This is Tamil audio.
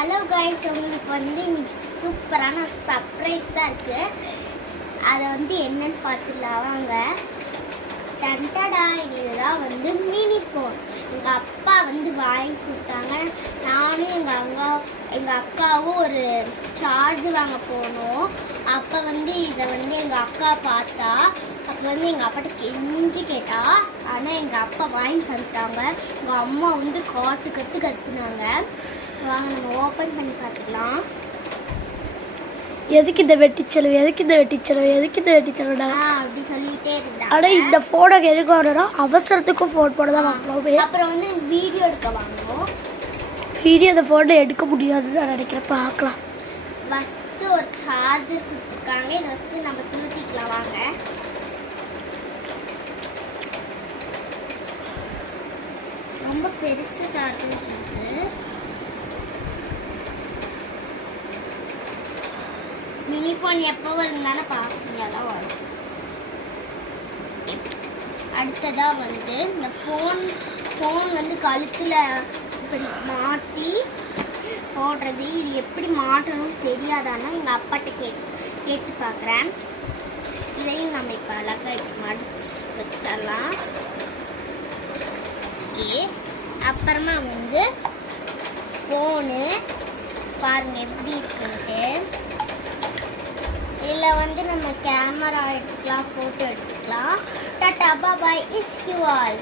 ஹலோ கைஸ், உங்களுக்கு வந்து இன்னைக்கு சூப்பரான சர்ப்ரைஸ் தான் இருக்குது. அதை வந்து என்னன்னு பார்த்துக்கலாம் வாங்க. டண்டடா, இதுதான் வந்து மினி ஃபோன். எங்கள் அப்பா வந்து வாங்கி கொடுத்தாங்க. நானும் எங்கள் அக்காவும் ஒரு சார்ஜ் வாங்க போனோம். அப்போ வந்து இதை வந்து எங்கள் அக்கா பார்த்தா, அப்போ வந்து எங்கள் அப்பாட்ட கெஞ்சி கேட்டா. ஆனால் எங்கள் அப்பா வாங்கி தந்துட்டாங்க. எங்கள் அம்மா வந்து கத்துனாங்க. வாங்க நம்ம ஓப்பன் பண்ணி பார்த்துக்கலாம். எதுக்கு இந்த வெட்டிச்செலவு அப்படி சொல்லிட்டே இருந்தா. ஆனால் இந்த ஃபோனை எதுக்கு வாங்கணும், அவசரத்துக்கும் ஃபோன் போட தான் வாங்கணும். அப்புறம் வந்து வீடியோ எடுக்க வாங்கணும். வீடியோ அந்த ஃபோனில் எடுக்க முடியாதுன்னு நான் நினைக்கிறேன். பார்க்கலாம். ஃபஸ்ட்டு ஒரு சார்ஜர் கொடுத்துருக்காங்க. இதை ஃபஸ்ட்டு நம்ம சுருட்டிக்கலாம் வாங்க. ரொம்ப பெருசு சார்ஜர் இருக்கு. மினி ஃபோன் எப்போ வருந்தானே பார்ப்பீங்க, அதான் வரும். அடுத்ததாக வந்து இந்த ஃபோன் வந்து கழுத்தில் இப்படி மாட்டி போடுறது. இது எப்படி மாட்டணும்னு தெரியாதானா எங்கள் அப்பாட்ட கேட்டு பார்க்குறேன். இதையும் நம்ம இப்போ அழகாக மடிச்சு வச்சிடலாம். ஓகே, அப்புறமா வந்து ஃபோனு பாருங்கள் எப்படி இருக்குன்ட்டு. இதில் வந்து நம்ம கேமரா எடுத்துக்கலாம், ஃபோட்டோ எடுத்துக்கலாம். டாடா பாய், இஸ் டு ஆல்.